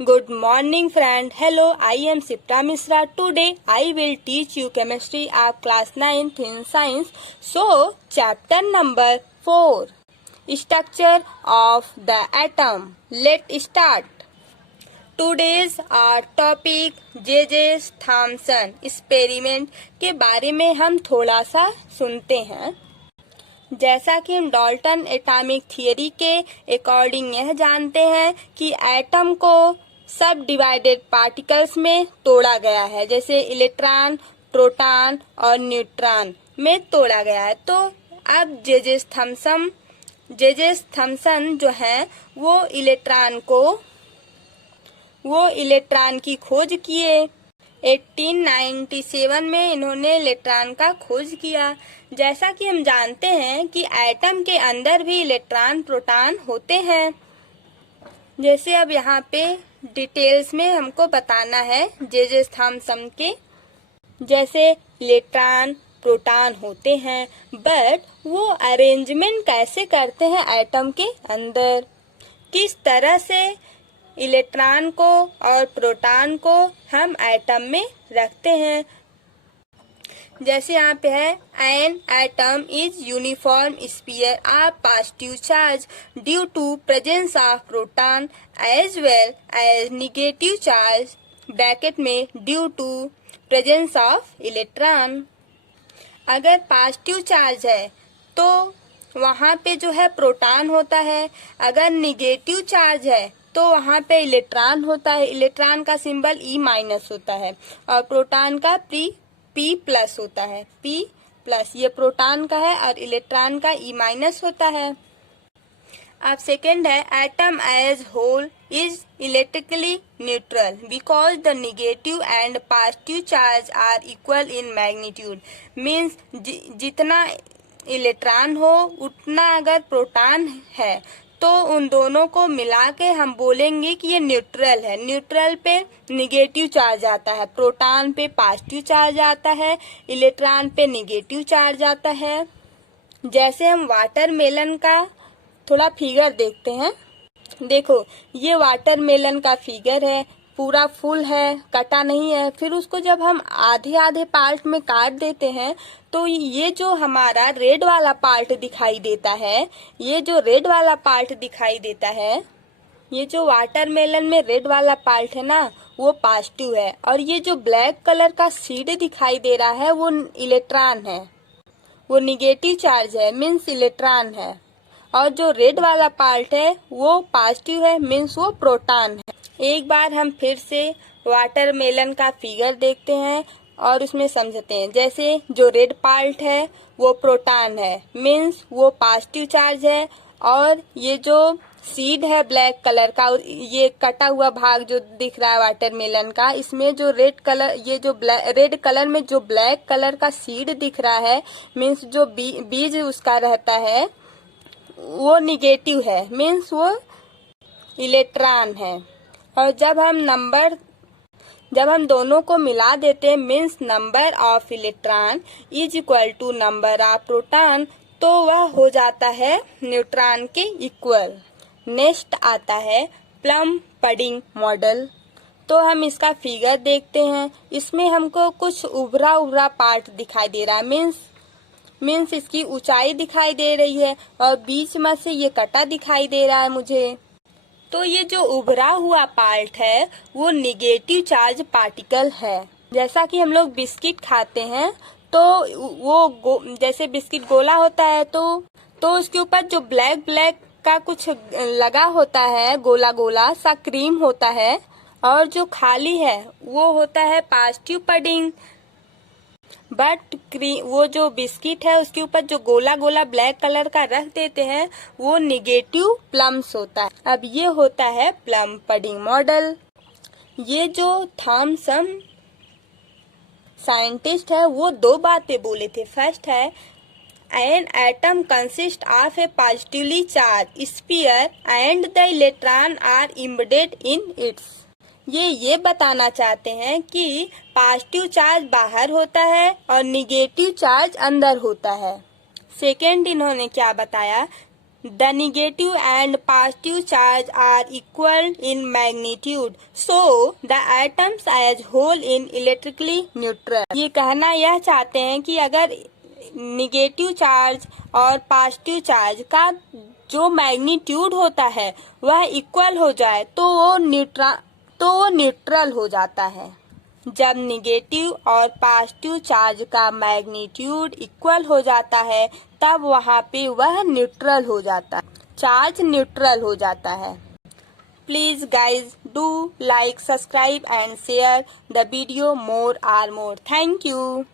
Good morning friend. Hello, I am Sipta Misra. Today I will teach you chemistry of class 9th in science. So, chapter number 4. Structure of the atom. Let's start. Today's our topic J.J. Thomson experiment के बारे में हम थोड़ा सा सुनते हैं। जैसा कि हम डाल्टन एटॉमिक थियरी के अकॉर्डिंग यह जानते हैं कि एटम को सब डिवाइडेड पार्टिकल्स में तोड़ा गया है, जैसे इलेक्ट्रॉन, प्रोटॉन और न्यूट्रॉन में तोड़ा गया है। तो अब जे.जे. थॉमसन जो है वो इलेक्ट्रॉन की खोज किए। 1897 में इन्होंने इलेक्ट्रॉन का खोज किया। जैसा कि हम जानते हैं कि एटम के अंदर भी इलेक्ट्रॉन प्रोटॉन होते हैं। जैसे अब यहाँ पे डिटेल्स में हमको बताना है जे.जे. थॉमसन के, जैसे इलेक्ट्रॉन प्रोटॉन होते हैं, बट वो अरेंजमेंट कैसे करते हैं एटम के अंदर, किस तरह से इलेक्ट्रॉन को और प्रोटॉन को हम एटम में रखते हैं। जैसे यहाँ पे है an atom is uniform sphere of positive charge due to presence of proton as well as negative charge bracket में due to presence of electron. अगर पॉजिटिव चार्ज है तो वहाँ पे जो है प्रोटॉन होता है, अगर निगेटिव चार्ज है तो वहाँ पे इलेक्ट्रॉन होता है। इलेक्ट्रॉन का सिंबल E- होता है और प्रोटॉन का P प्लस होता है, P प्लस ये प्रोटॉन का है और इलेक्ट्रॉन का E- होता है। अब सेकेंड है atom as whole is electrically neutral because the negative and positive charge are equal in magnitude. Means जितना इलेक्ट्रॉन हो उतना अगर प्रोटॉन है तो उन दोनों को मिला के हम बोलेंगे कि ये न्यूट्रल है। न्यूट्रल पे निगेटिव चार्ज आता है, प्रोटॉन पे पॉजिटिव चार्ज आता है, इलेक्ट्रॉन पे निगेटिव चार्ज आता है। जैसे हम वाटरमेलन का थोड़ा फिगर देखते हैं। देखो ये वाटरमेलन का फिगर है, पूरा फुल है, कटा नहीं है। फिर उसको जब हम आधे आधे पार्ट में काट देते हैं तो ये जो हमारा रेड वाला पार्ट दिखाई देता है, ये जो रेड वाला पार्ट दिखाई देता है, ये जो वाटरमेलन में रेड वाला पार्ट है ना वो पॉजिटिव है, और ये जो ब्लैक कलर का सीड दिखाई दे रहा है वो इलेक्ट्रॉन है, वो निगेटिव चार्ज है, मीन्स इलेक्ट्रॉन है। और जो रेड वाला पार्ट है वो पॉजिटिव है, मीन्स वो प्रोटॉन है। एक बार हम फिर से वाटरमेलन का फिगर देखते हैं और उसमें समझते हैं। जैसे जो रेड पार्ट है वो प्रोटॉन है, मीन्स वो पॉजिटिव चार्ज है, और ये जो सीड है ब्लैक कलर का, ये कटा हुआ भाग जो दिख रहा है वाटरमेलन का, इसमें जो रेड कलर, ये जो रेड कलर में जो ब्लैक कलर का सीड दिख रहा है, मीन्स जो बीज उसका रहता है वो निगेटिव है, मीन्स वो इलेक्ट्रॉन है। और जब हम दोनों को मिला देते हैं, means number of electron is equal to number of proton, तो वह हो जाता है न्यूट्रॉन के इक्वल। नेक्स्ट आता है प्लम पडिंग मॉडल। तो हम इसका फिगर देखते हैं। इसमें हमको कुछ उभरा उभरा पार्ट दिखाई दे रहा है, मीन्स इसकी ऊंचाई दिखाई दे रही है, और बीच में से ये कटा दिखाई दे रहा है मुझे। तो ये जो उभरा हुआ पार्ट है वो निगेटिव चार्ज पार्टिकल है। जैसा कि हम लोग बिस्किट खाते हैं तो जैसे बिस्किट गोला होता है तो उसके ऊपर जो ब्लैक का कुछ लगा होता है, गोला गोला सा क्रीम होता है, और जो खाली है वो होता है पॉजिटिव पडिंग। बट वो जो बिस्किट है उसके ऊपर जो गोला गोला ब्लैक कलर का रख देते हैं वो निगेटिव प्लम्स होता है। अब ये होता है प्लम पडिंग मॉडल। ये जो थॉमसन साइंटिस्ट है वो दो बातें बोले थे। फर्स्ट है an atom consist of a positively charge sphere and the electron are embedded in its. ये बताना चाहते हैं कि पॉजिटिव चार्ज बाहर होता है और निगेटिव चार्ज अंदर होता है। सेकेंड इन्होंने क्या बताया The negative and positive charge are equal in magnitude, so the atoms as whole in electrically neutral. ये कहना यह चाहते हैं कि अगर निगेटिव चार्ज और पॉजिटिव चार्ज का जो मैग्नीट्यूड होता है वह इक्वल हो जाए तो वो न्यूट्रल हो जाता है। जब निगेटिव और पॉजिटिव चार्ज का मैग्नीट्यूड इक्वल हो जाता है तब वहाँ पे वह न्यूट्रल हो जाता है, चार्ज न्यूट्रल हो जाता है। Please guys do like, subscribe and share the video more. Thank you.